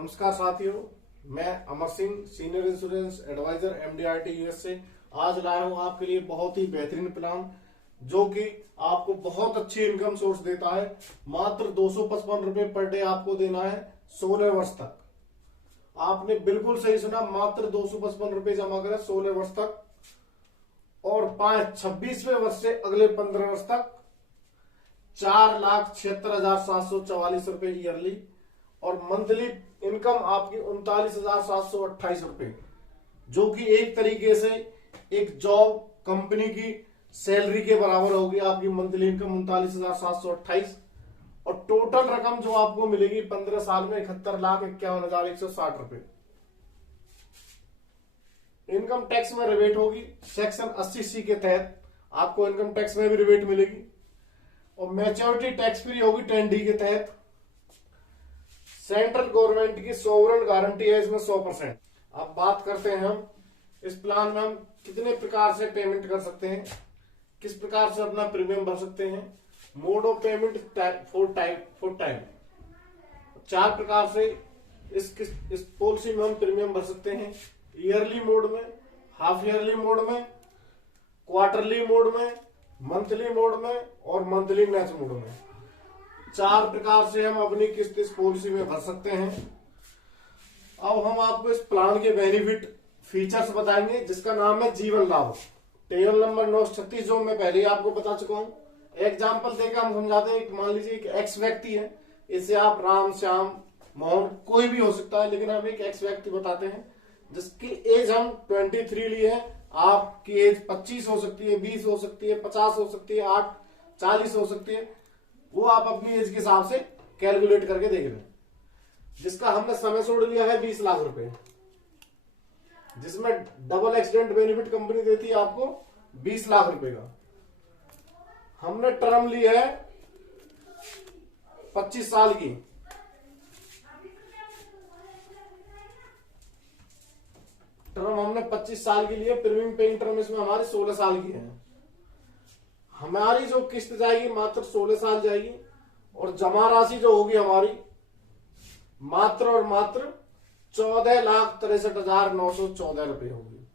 नमस्कार साथियों, मैं Amar Singh, senior insurance advisor MDRT US से आज लाया हूं आपके लिए बहुत ही बेहतरीन प्लान जो कि आपको बहुत अच्छी इनकम सोर्स देता है। मात्र 255 रुपए पर डे आपको देना है 16 वर्ष तक। आपने बिल्कुल सही सुना, मात्र 255 रुपए जमा करें 16 वर्ष तक और 26वें वर्ष से अगले 15 वर्ष तक 4,76,744 रुपए ईयरली और मंथली इनकम आपकी 39,728 रुपए, जो कि एक तरीके से एक जॉब कंपनी की सैलरी के बराबर होगी। आपकी मंथली इनकम 39,728 और टोटल रकम जो आपको मिलेगी 15 साल में 71,51,160 रुपए। इनकम टैक्स में रिबेट होगी। सेक्शन 80C के तहत आपको इनकम टैक्स में भी रिबेट मिलेगी और मैच्योरिटी टैक्स फ्री होगी 10D के तहत। सेंट्रल गवर्नमेंट की सोवरेन गारंटी है इसमें 100%। अब बात करते हैं हम इस प्लान में हम कितने प्रकार से पेमेंट कर सकते हैं, किस प्रकार से अपना प्रीमियम भर सकते हैं। Mode of payment four time 4 प्रकार से इस पॉलिसी में हम प्रीमियम भर सकते हैं। ईयरली मोड में, हाफ ईयरली मोड में, क्वार्टरली मोड में, मंथली मोड में और मंथली नेक्स्ट मोड में। 4 प्रकार से हम अपनी किस्त इस पॉलिसी में भर सकते हैं। अब हम आपको इस प्लान के बेनिफिट फीचर्स बताएंगे जिसका नाम है जीवन लाभ। टेबल नंबर 936 जो मैं पहले ही आपको बता चुका हूं। एग्जाम्पल देकर हम समझाते हैं। मान लीजिए एक एक्स व्यक्ति है, इसे आप राम, श्याम, मोहन कोई भी हो सकता है, लेकिन हम एक एक्स व्यक्ति बताते हैं जिसकी एज हम 23 लिए है। आपकी एज 25 हो सकती है, 20 हो सकती है, 50 हो सकती है, 8, 40 हो सकती है। वो आप अपनी एज के हिसाब से कैलकुलेट करके देख रहे हैं। जिसका हमने समय छोड़ लिया है 20 लाख रुपए, जिसमें डबल एक्सीडेंट बेनिफिट कंपनी देती है आपको 20 लाख रुपए का। हमने टर्म ली है 25 साल की। टर्म हमने 25 साल की लिए। प्रीमियम पेइंग टर्म इसमें हमारी 16 साल की है। हमारी जो किस्त जाएगी मात्र 16 साल जाएगी और जमा राशि जो होगी हमारी मात्र और मात्र 14,63,914 रुपए होगी।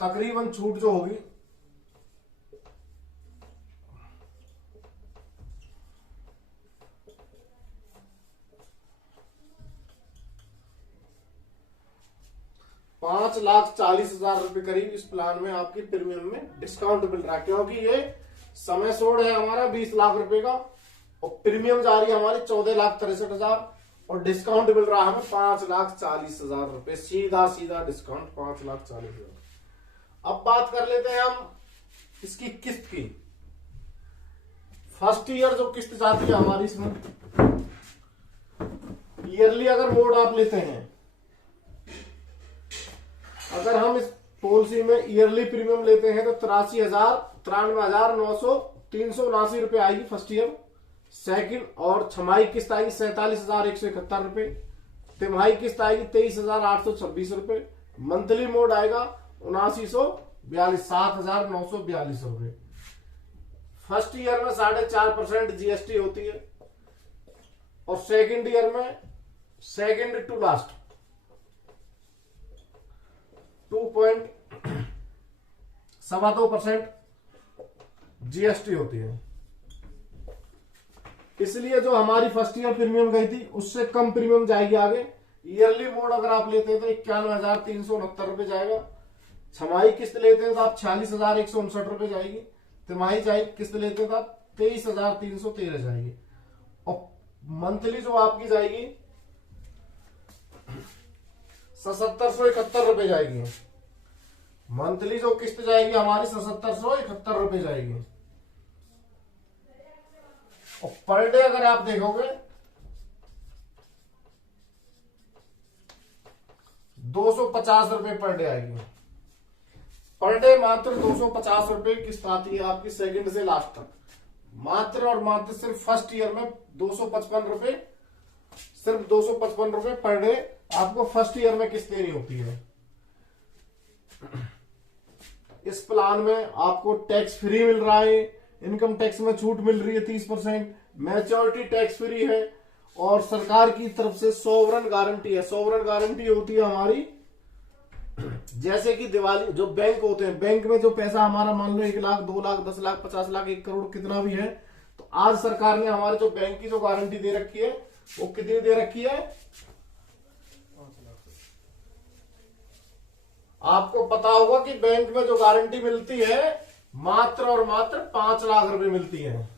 तकरीबन छूट जो होगी ₹5,40,000 रुपए करीब इस प्लान में आपकी प्रीमियम में डिस्काउंट मिल रहा है, क्योंकि ये समय सोड है हमारा 20 लाख रुपए का और प्रीमियम जा रही है हमारी 14,63,000 और डिस्काउंट मिल रहा है हमें 5,40,000 रुपए। सीधा डिस्काउंट 5,40,000। अब बात कर लेते हैं हम इसकी किस्त की। फर्स्ट ईयर जो किस्त जाती है हमारी इसमें, ईयरली अगर मोड आप लेते हैं, अगर हम इस पॉलिसी में ईयरली प्रीमियम लेते हैं तो 93,979 रुपए आएगी फर्स्ट ईयर। सेकंड और छमाही किस्त आएगी 47,171 रुपए। तिमाही किस्त आएगी 23,826 रुपए। मंथली मोड आएगा 79,42 7,942 रुपए। फर्स्ट ईयर में 4.5% GST होती है और सेकंड ईयर में सेकंड टू लास्ट 2.2% GST होती है। इसलिए जो हमारी फर्स्ट ईयर प्रीमियम गई थी उससे कम प्रीमियम जाएगी आगे। ईयरली मोड अगर आप लेते हैं तो 91,369 रुपए जाएगा। छमाही किस्त लेते हैं तो आप 46,159 रुपए जाएगी। तिमाही किस्त लेते हैं तो आप 23,313 जाएगी और मंथली जो आपकी जाएगी 7,771 रुपए जाएगी। मंथली जो किस्त जाएगी हमारी 7,771 रुपए जाएगी और पर डे अगर आप देखोगे 250 रुपए पर डे आएगी। पर डे मात्र 250 रुपए किस्त आती है आपकी सेकंड से लास्ट तक। मात्र और मात्र सिर्फ फर्स्ट ईयर में 255 रुपए, सिर्फ 255 रुपए पर डे आपको फर्स्ट ईयर में किस्त देनी होती है। इस प्लान में आपको टैक्स फ्री मिल रहा है, इनकम टैक्स में छूट मिल रही है 30%, मैच्योरिटी टैक्स फ्री है, और सरकार की तरफ से सोवरन गारंटी है। सोवरन गारंटी होती है हमारी, जैसे कि दिवाली जो बैंक होते हैं, बैंक में जो पैसा हमारा मान लो 1 लाख 2 लाख 10 लाख 50 लाख 1 करोड़ कितना भी है, तो आज सरकार ने हमारे जो बैंक की जो गारंटी दे रखी है वो कितनी दे रखी है? आपको पता होगा कि बैंक में जो गारंटी मिलती है मात्र और मात्र 5 लाख रुपए मिलती है।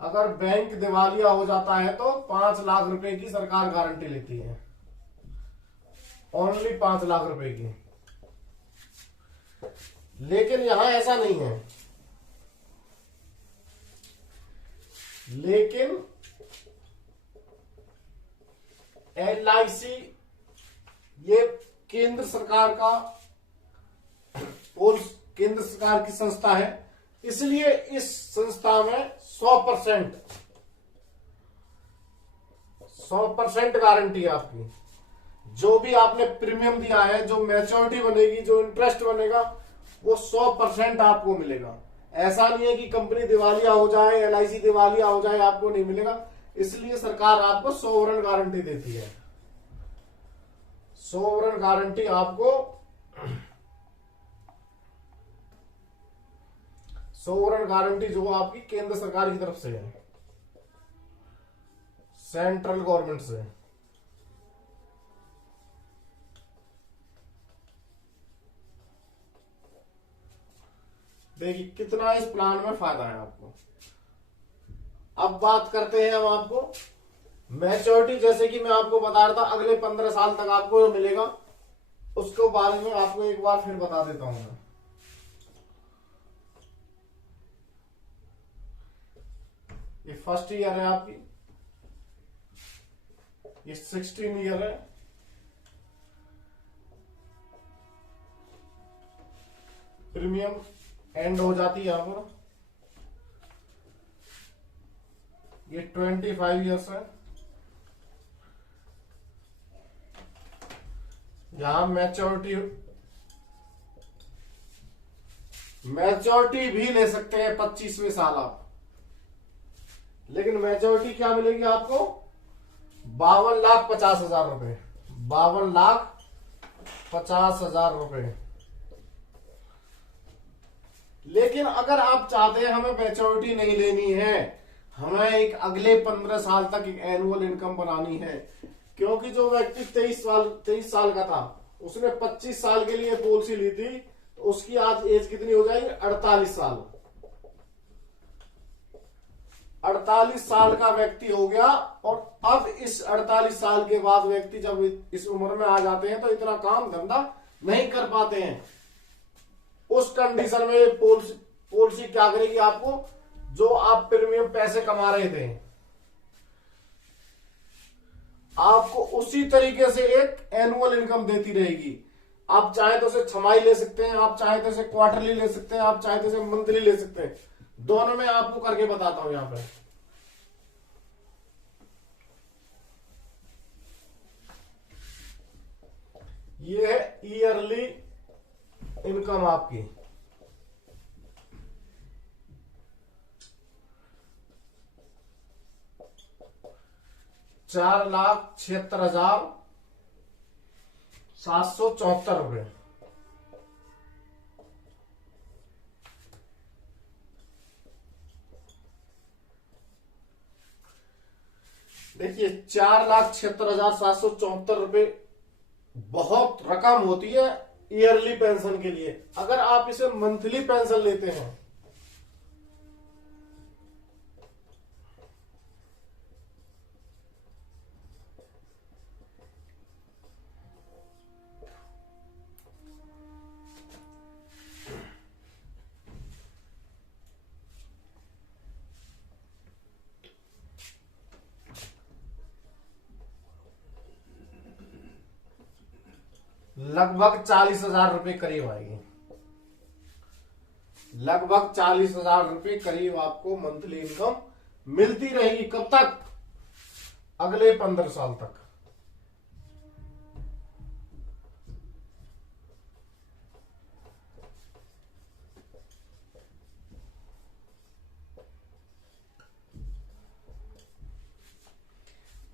अगर बैंक दिवालिया हो जाता है तो 5 लाख रुपए की सरकार गारंटी लेती है, ओनली 5 लाख रुपए की। लेकिन यहां ऐसा नहीं है। लेकिन LIC ये केंद्र सरकार का केंद्र सरकार की संस्था है, इसलिए इस संस्था में 100% गारंटी है आपकी। जो भी आपने प्रीमियम दिया है, जो मैच्योरिटी बनेगी, जो इंटरेस्ट बनेगा, वो 100% आपको मिलेगा। ऐसा नहीं है कि कंपनी दिवालिया हो जाए, LIC दिवालिया हो जाए, आपको नहीं मिलेगा। इसलिए सरकार आपको सोवरन गारंटी देती है। सोवरन गारंटी आपको, सोवरन गारंटी जो आपकी केंद्र सरकार की तरफ से है, सेंट्रल गवर्नमेंट से। देखिए कितना इस प्लान में फायदा है आपको। अब बात करते हैं हम आपको मैच्योरिटी, जैसे कि मैं आपको बता रहा था अगले 15 साल तक आपको जो मिलेगा उसके बारे में आपको एक बार फिर बता देता हूं मैं। ये फर्स्ट ईयर है आपकी, ये 16 ईयर है, प्रीमियम एंड हो जाती है यहां पर, ये 25 ईयर्स है। यहां मैच्योरिटी भी ले सकते हैं 25वें साल आप, लेकिन मैच्योरिटी क्या मिलेगी आपको? 52,50,000 रुपए, 52,50,000 रुपए। लेकिन अगर आप चाहते हैं हमें मैच्योरिटी नहीं लेनी है, हमें एक अगले 15 साल तक एक एनुअल इनकम बनानी है, क्योंकि जो व्यक्ति 23 साल का था उसने 25 साल के लिए पॉलिसी ली थी, तो उसकी आज एज कितनी हो जाएगी? 48 साल। 48 साल का व्यक्ति हो गया, और अब इस 48 साल के बाद व्यक्ति जब इस उम्र में आ जाते हैं तो इतना काम धंधा नहीं कर पाते हैं। उस कंडीशन में पॉलिसी क्या करेगी आपको? जो आप प्रीमियम पैसे कमा रहे थे, आपको उसी तरीके से एक एनुअल इनकम देती रहेगी। आप चाहे तो उसे छमाही ले सकते हैं, आप चाहे तो उसे क्वार्टरली ले सकते हैं, आप चाहे तो उसे मंथली ले सकते हैं। दोनों में आपको करके बताता हूं यहां पर। ये है ईयरली इनकम आपकी, ₹4,76,774। देखिए 4,76,774 बहुत रकम होती है ईयरली पेंशन के लिए। अगर आप इसे मंथली पेंशन लेते हैं, लगभग 40,000 रुपए करीब आएगी। लगभग 40,000 रुपए करीब आपको मंथली इनकम मिलती रहेगी। कब तक? अगले 15 साल तक।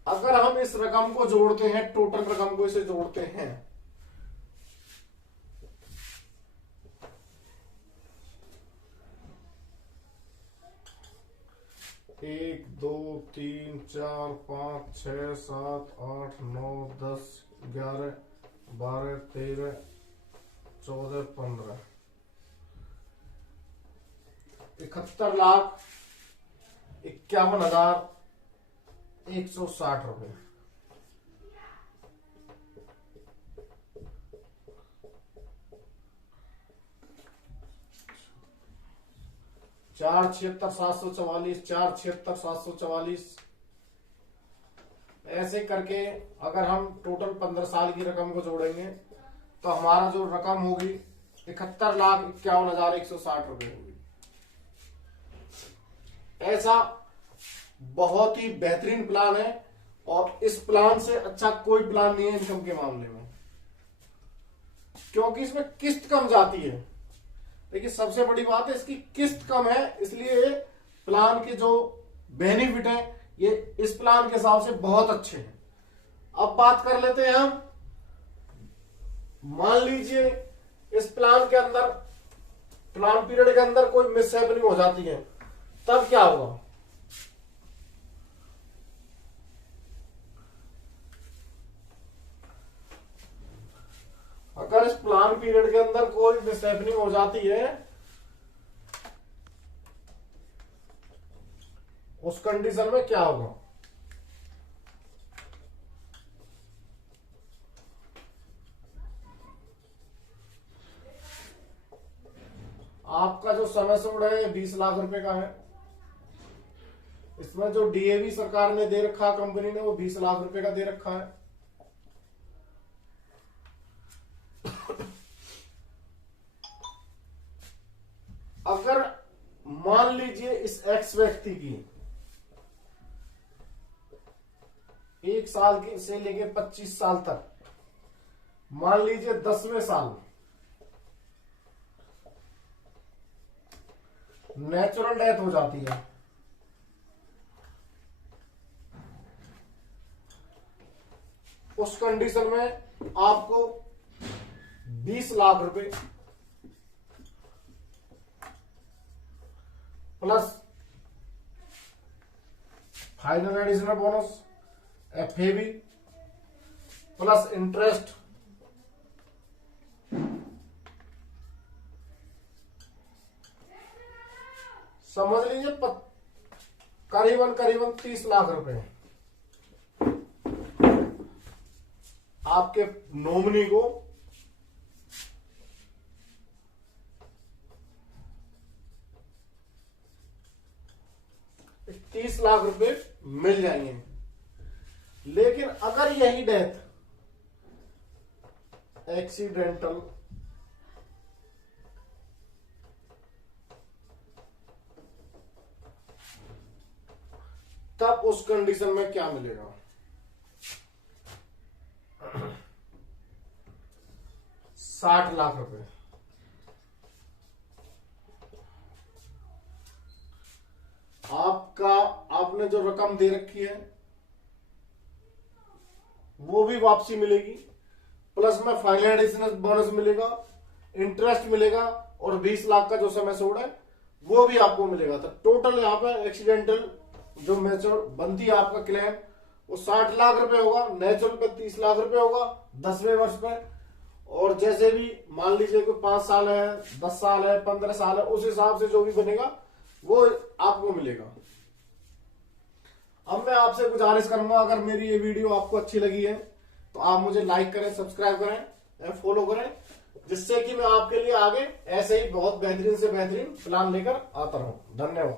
अगर हम इस रकम को जोड़ते हैं, टोटल रकम को इसे जोड़ते हैं, एक, दो, तीन, चार, 5, 6, 7, 8, 9, 10, 11, 12, 13, 14, 15, 71,51,160 रुपए। चार 76,744, 4,76,744, ऐसे करके अगर हम टोटल 15 साल की रकम को जोड़ेंगे तो हमारा जो रकम होगी 71,51,160 रुपए होगी। ऐसा बहुत ही बेहतरीन प्लान है और इस प्लान से अच्छा कोई प्लान नहीं है इनकम के मामले में, क्योंकि इसमें किस्त कम जाती है। देखिए सबसे बड़ी बात है इसकी किस्त कम है, इसलिए प्लान के जो बेनिफिट है ये इस प्लान के हिसाब से बहुत अच्छे हैं। अब बात कर लेते हैं हम, मान लीजिए इस प्लान के अंदर, प्लान पीरियड के अंदर कोई मिसहैपनिंग हो जाती है, तब क्या होगा? अगर इस प्लान पीरियड के अंदर कोई मिसहैपनिंग हो जाती है, उस कंडीशन में क्या होगा? आपका जो समय सूद है 20 लाख रुपए का है। इसमें जो डीएवी सरकार ने दे रखा, कंपनी ने, वो 20 लाख रुपए का दे रखा है। अगर मान लीजिए इस एक्स व्यक्ति की 1 साल की से लेके 25 साल तक, मान लीजिए 10वें साल नेचुरल डेथ हो जाती है, उस कंडीशन में आपको 20 लाख रुपए plus final additional bonus FAB plus interest समझ लीजिए करीबन 30 लाख रुपए आपके नॉमिनी को ₹30 लाख मिल जाएंगे। लेकिन अगर यही डेथ एक्सीडेंटल तब उस कंडीशन में क्या मिलेगा? ₹60 लाख। आपने जो रकम दे रखी है वो भी वापसी मिलेगी, प्लस में फाइनल एडिशनल बोनस मिलेगा, इंटरेस्ट मिलेगा और 20 लाख का जो समय सूद है वो भी आपको मिलेगा। तो टोटल यहाँ पे एक्सीडेंटल जो मैच्योर बनती है आपका क्लेम वो 60 लाख रुपए होगा, नेचुरल पे 30 लाख रुपए होगा 10वें वर्ष पे। और जैसे भी मान लीजिए कोई 5 साल है, 10 साल है, 15 साल है, उस हिसाब से जो भी बनेगा वो आपको मिलेगा। अब मैं आपसे गुजारिश करूंगा, अगर मेरी ये वीडियो आपको अच्छी लगी है तो आप मुझे लाइक करें, सब्सक्राइब करें, फॉलो करें, जिससे कि मैं आपके लिए आगे ऐसे ही बहुत बेहतरीन से बेहतरीन प्लान लेकर आता रहूं। धन्यवाद।